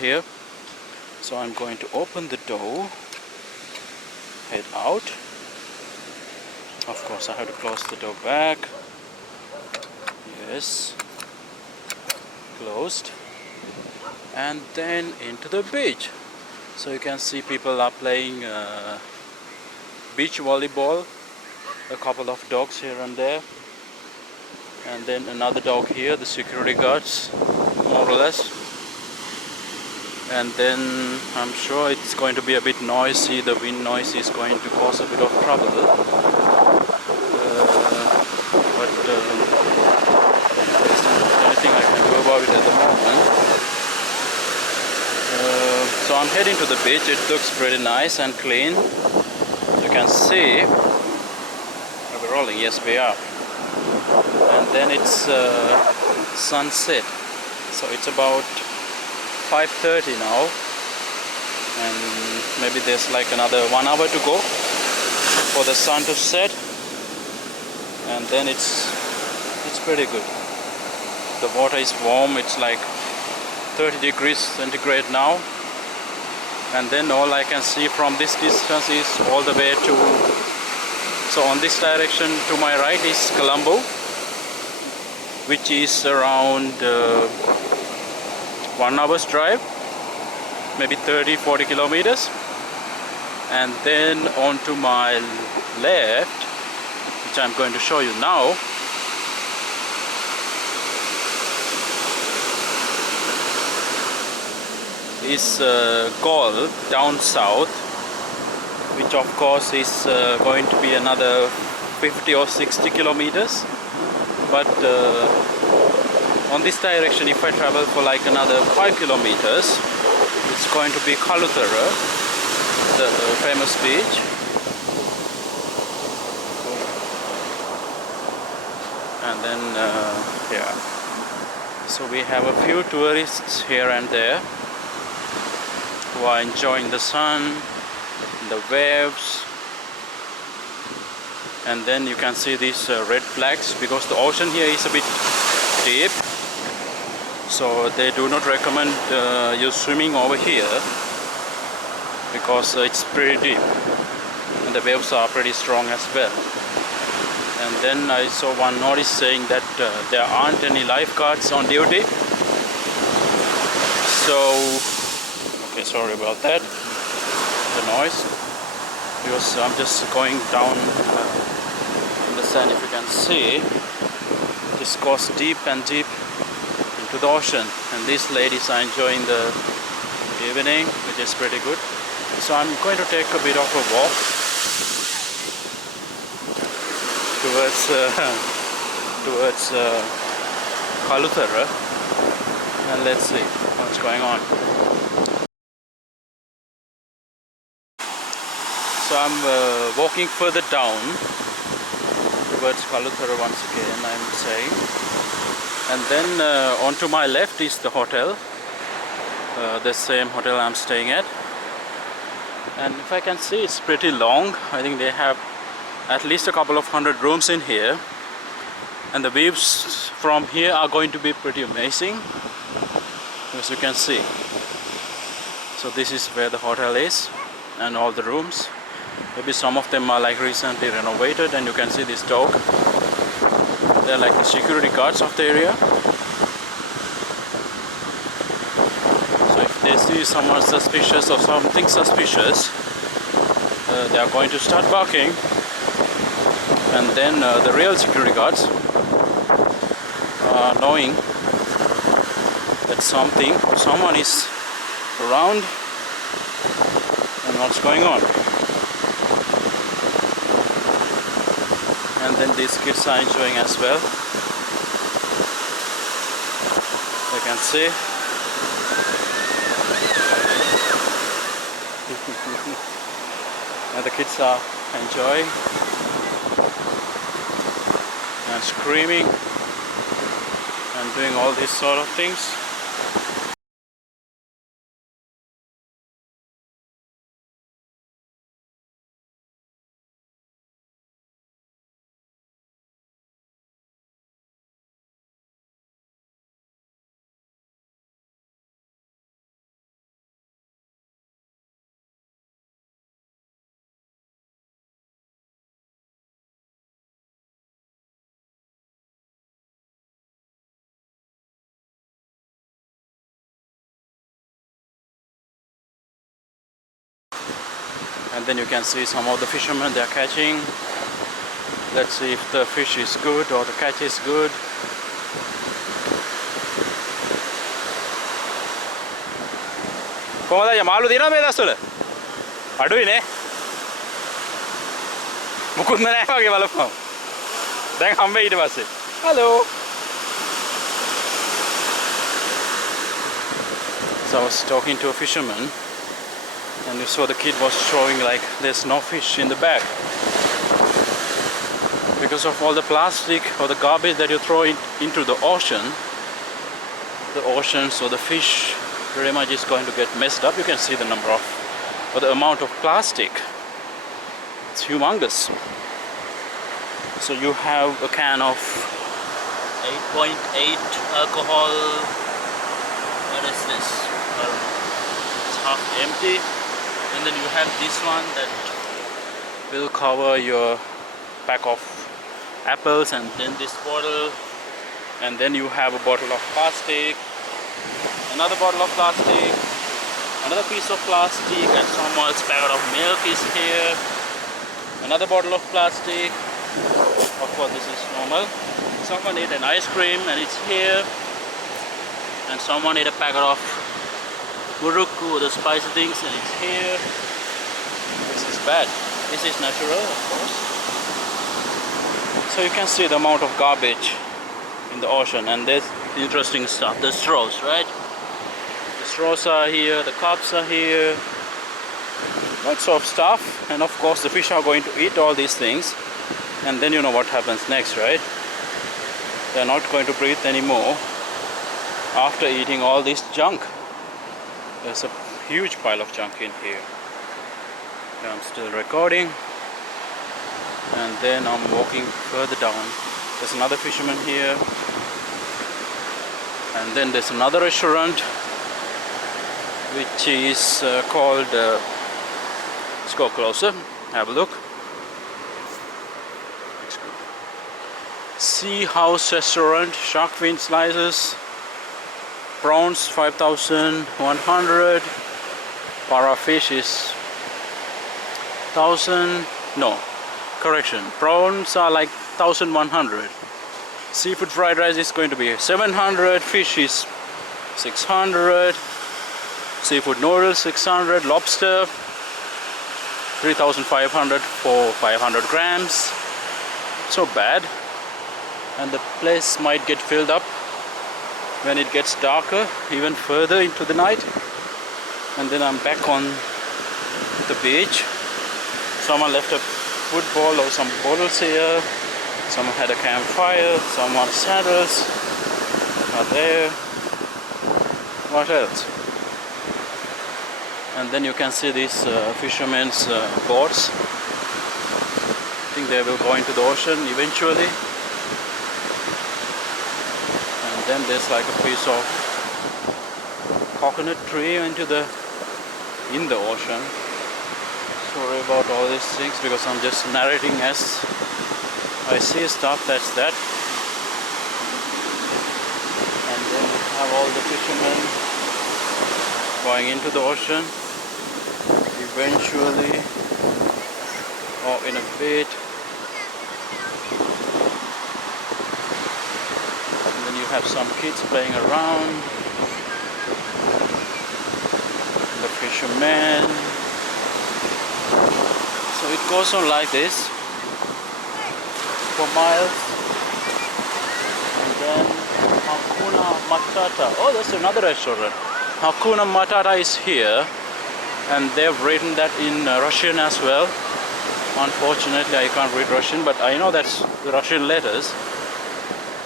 here. So I'm going to open the door, head out. Of course I have to close the door back. Yes, closed. And then into the beach. So you can see people are playing beach volleyball. A couple of dogs here and there. And then another dog here, the security guards, more or less. And then I'm sure it's going to be a bit noisy. The wind noise is going to cause a bit of trouble. But there isn't anything I can do about it at the moment. So I'm heading to the beach. It looks pretty nice and clean. You can see. Are we rolling? Yes, we are. And then it's sunset. So it's about 5:30 now, and maybe there's like another 1 hour to go for the sun to set, and then it's pretty good. The water is warm. It's like 30 degrees centigrade now, and then all I can see from this distance is all the way to, so on this direction to my right is Colombo, which is around 1 hour's drive, maybe 30-40 kilometers. And then on to my left, which I'm going to show you now, is Galle down south, which of course is going to be another 50 or 60 kilometers. But on this direction, if I travel for like another 5 kilometers, it's going to be Kalutara, the famous beach. And then, yeah. So we have a few tourists here and there who are enjoying the sun, the waves. And then you can see these red flags, because the ocean here is a bit deep. So they do not recommend you swimming over here, because it's pretty deep and the waves are pretty strong as well. And then I saw one notice saying that there aren't any lifeguards on duty. So, okay, sorry about that, the noise, because I'm just going down in the sand. If you can see, this goes deep and deep to the ocean, and these ladies are enjoying the evening, which is pretty good. So I'm going to take a bit of a walk towards Kalutara, and let's see what's going on. So I'm walking further down towards Kalutara once again, I'm saying. And then on to my left is the hotel, the same hotel I'm staying at. And if I can see, it's pretty long. I think they have at least a couple of hundred rooms in here. And the views from here are going to be pretty amazing, as you can see. So this is where the hotel is, and all the rooms. Maybe some of them are like recently renovated, and you can see this dog. They're like the security guards of the area. So if they see someone suspicious or something suspicious, they are going to start barking. And then the real security guards are knowing that something or someone is around and what's going on. And then these kids are enjoying as well. You can see. And the kids are enjoying and screaming and doing all these sort of things. And then you can see some of the fishermen they are catching. Let's see if the fish is good or the catch is good. කොහොමද මාළු දිනන මේ දස්වල? අඩුයි නේ. මුකුත් නැහැ වගේ බලපන්. දැන් හම්බෙයි ඊට පස්සේ. Hello. So I was talking to a fisherman and you saw the kid was showing like there's no fish in the bag. Because of all the plastic or the garbage that you throw into the ocean so the fish pretty much is going to get messed up. You can see the number of or the amount of plastic. It's humongous. So you have a can of 8.8 alcohol. What is this? I don't know. It's half empty. And then you have this one that will cover your pack of apples, and then this bottle, and then you have a bottle of plastic, another bottle of plastic, another piece of plastic, and someone's packet of milk is here, another bottle of plastic. Of course this is normal. Someone ate an ice cream and it's here, and someone ate a packet of muruku, the spicy things, and it's here. This is bad. This is natural, of course. So you can see the amount of garbage in the ocean, and there's interesting stuff. The straws, right? The straws are here, the cups are here, lots of stuff, and of course the fish are going to eat all these things, and then you know what happens next, right? They're not going to breathe anymore after eating all this junk. There's a huge pile of junk in here. I'm still recording, and then I'm walking further down. There's another fisherman here, and then there's another restaurant which is called let's go closer, have a look. Sea House Restaurant, shark fin slices, prawns 5,100, para fish is 1,000, no, correction, prawns are like 1,100. Seafood fried rice is going to be 700, fish is 600, seafood noodles 600, lobster 3,500 for 500 grams. So bad. And the place might get filled up when it gets darker, even further into the night. And then I'm back on the beach. Someone left a football or some bottles here. Someone had a campfire. Someone's saddles are there. What else? And then you can see these fishermen's boats. I think they will go into the ocean eventually. And then there's like a piece of coconut tree in the ocean. Sorry about all these things because I'm just narrating as I see stuff. That's that. And then we have all the fishermen going into the ocean eventually, or in a bit. And then you have some kids playing around, the fishermen. So it goes on like this for miles. And then Hakuna Matata. Oh, there's another restaurant. Hakuna Matata is here, and they've written that in Russian as well. Unfortunately, I can't read Russian, but I know that's the Russian letters.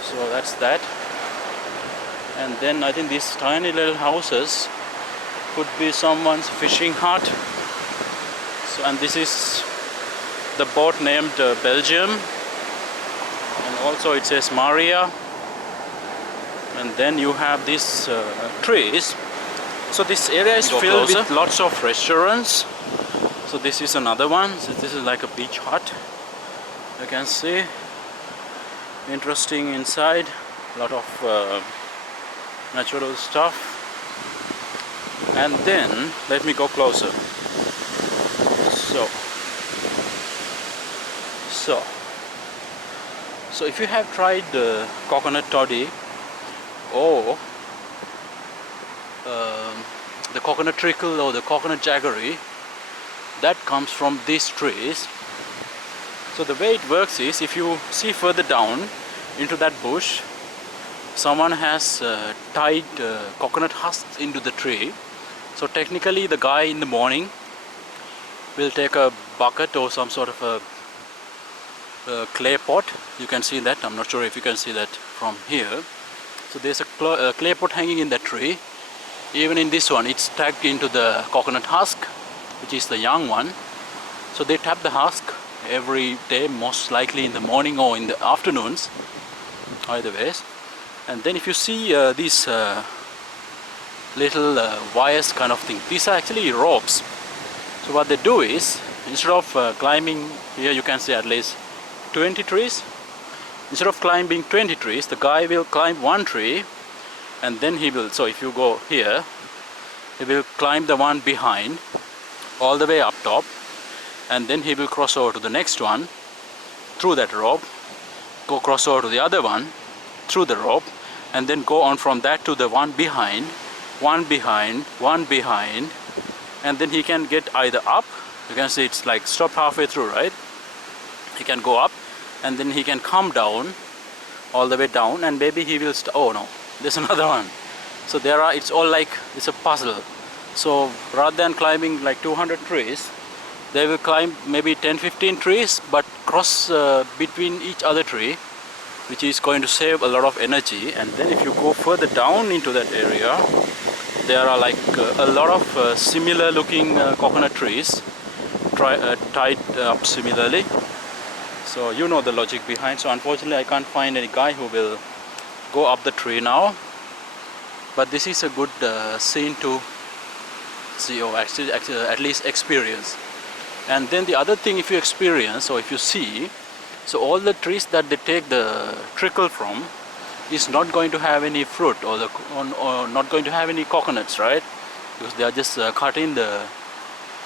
So that's that. And then I think these tiny little houses could be someone's fishing hut. So, and this is the boat named Belgium, and also it says Maria. And then you have these trees. So this area is filled with lots of restaurants. So this is another one. So this is like a beach hut. You can see. Interesting inside. A lot of natural stuff. And then let me go closer. So if you have tried coconut toddy or the coconut trickle or the coconut jaggery, that comes from these trees. So the way it works is, if you see further down into that bush, someone has tied coconut husks into the tree. So technically the guy in the morning will take a bucket or some sort of a clay pot. You can see that. I'm not sure if you can see that from here. So there's a clay pot hanging in that tree. Even in this one, it's tagged into the coconut husk, which is the young one. So they tap the husk every day, most likely in the morning or in the afternoons, either ways. And then if you see these little wires kind of thing, these are actually ropes. So what they do is, instead of climbing, here you can see at least 20 trees. Instead of climbing 20 trees, the guy will climb one tree, and then he will, so if you go here, he will climb the one behind all the way up top, and then he will cross over to the next one through that rope, go cross over to the other one through the rope, and then go on from that to the one behind, one behind, one behind, and then he can get either up. You can see it's like stopped halfway through, right? He can go up, and then he can come down all the way down, and maybe he will oh no, there's another one. So there are, it's all like, it's a puzzle. So rather than climbing like 200 trees, they will climb maybe 10-15 trees, but cross between each other tree, which is going to save a lot of energy. And then if you go further down into that area, there are like a lot of similar looking coconut trees tied up similarly. So you know the logic behind. So unfortunately I can't find any guy who will go up the tree now, but this is a good scene to see, or actually at least experience. And then the other thing, if you experience or if you see, so all the trees that they take the trickle from is not going to have any fruit, or not going to have any coconuts, right? Because they are just cutting the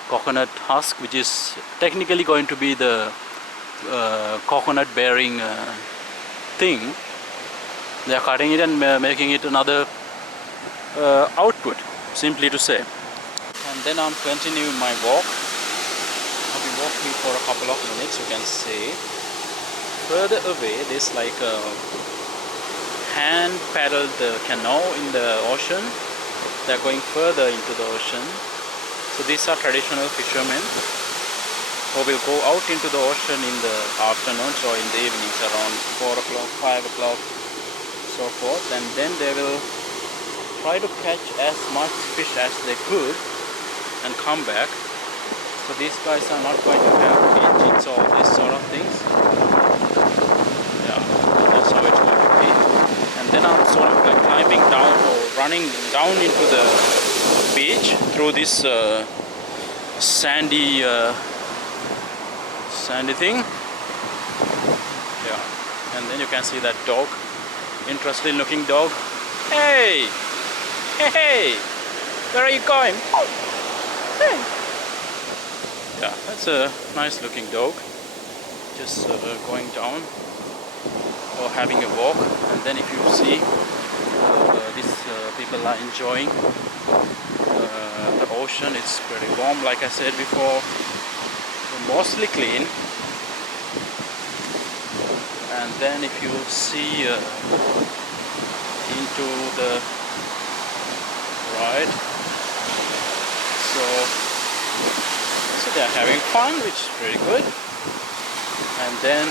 coconut husk, which is technically going to be the coconut bearing thing. They are cutting it and making it another output, simply to say. And then I'm continuing my walk. I've been walking for a couple of minutes. You can see further away there's like a hand paddled canoe in the ocean. They're going further into the ocean. So these are traditional fishermen who will go out into the ocean in the afternoons or in the evenings around 4 o'clock, 5 o'clock, so forth, and then they will try to catch as much fish as they could and come back. So these guys are not going to have beaches or these sort of things. Yeah, that's how it's going to be. And then I'm sort of like climbing down or running down into the beach through this sandy thing. Yeah, and then you can see that dog, interesting looking dog. Hey, hey, where are you going? Hey. Yeah, that's a nice looking dog, just going down or having a walk. And then if you see, these people are enjoying the ocean. It's pretty warm, like I said before, mostly clean. And then if you see into the right, so they're having fun, which is pretty good. And then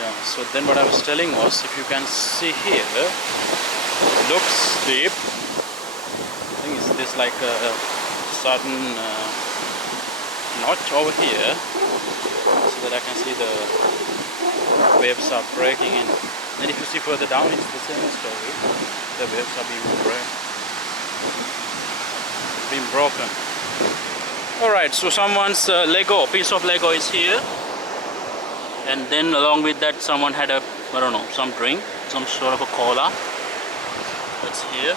yeah, so then what I was telling was, if you can see here, looks steep. I think there's like a certain notch over here, so that I can see the waves are breaking in. And if you see further down, it's the same story. The waves are being broken. Alright, so someone's piece of Lego is here, and then along with that someone had a, I don't know, some drink, some sort of a cola that's here.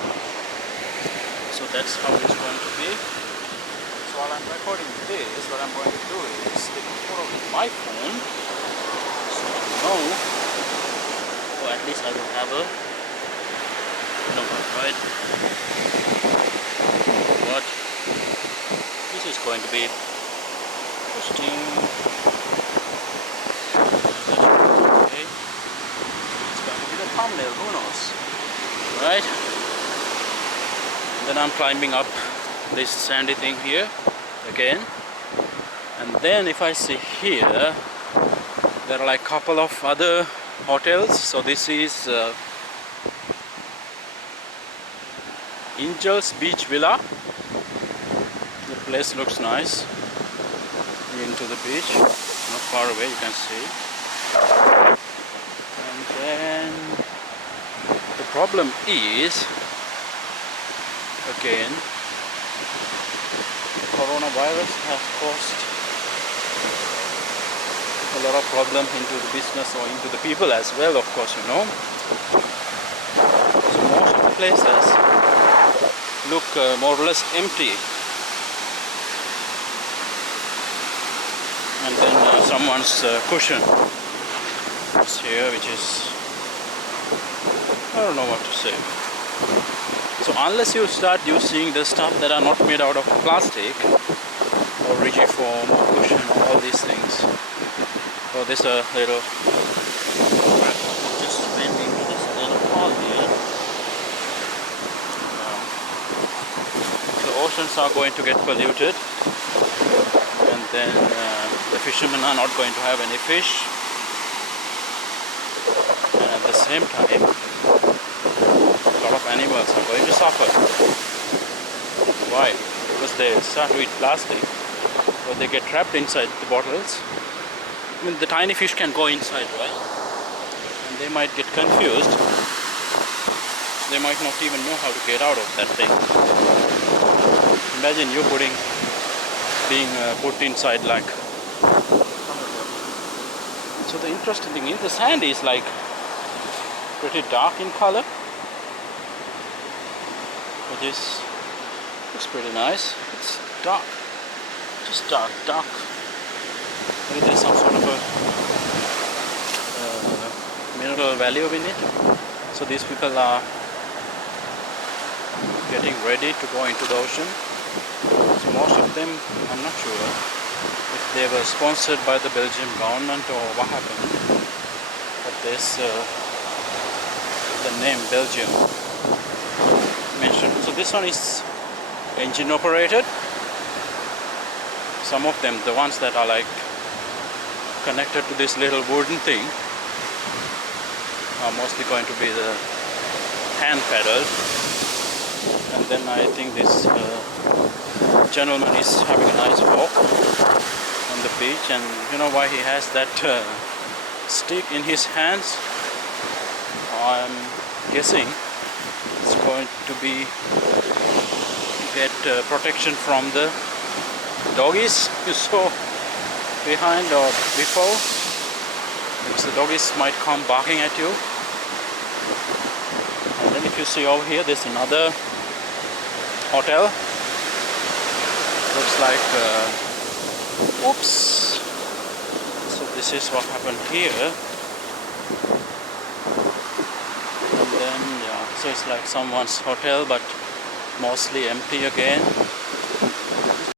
So that's how it's going to be. So while I'm recording this, what I'm going to do is take a photo with my phone, so I know, or at least I will have a number, right? What this is going to be posting. Okay, it's going to be the thumbnail. Who knows, right? Then I'm climbing up this sandy thing here again, and then if I see here, there are like couple of other hotels. So this is Angels Beach Villa. The place looks nice into the beach, not far away, you can see. And then the problem is, again, coronavirus has caused a lot of problem into the business or into the people as well, of course, you know. So most of the places look more or less empty. And then someone's cushion is here, which is, I don't know what to say. So unless you start using the stuff that are not made out of plastic or rigifoam or cushion or all these things. So this little, just went into this little hall here. The oceans are going to get polluted, and then the fishermen are not going to have any fish, and at the same time a lot of animals are going to suffer. Why? Because they start to eat plastic, or they get trapped inside the bottles. I mean, the tiny fish can go inside, right? And they might get confused. They might not even know how to get out of that thing. Imagine you being put inside like. So the interesting thing is the sand is like pretty dark in color, which looks pretty nice. It's dark, just dark. Maybe there's some sort of a mineral value in it. So these people are getting ready to go into the ocean. So most of them, I'm not sure if they were sponsored by the Belgian government or what happened, but there's the name Belgium mentioned. So this one is engine operated. Some of them, the ones that are like connected to this little wooden thing, are mostly going to be the hand paddle. And then I think this gentleman is having a nice walk on the beach, and you know why he has that stick in his hands? I'm guessing it's going to be to get protection from the doggies you saw behind or before, because the doggies might come barking at you. And then if you see over here, there's another hotel. Looks like oops. So this is what happened here. And then yeah, so it's like someone's hotel, but mostly empty again.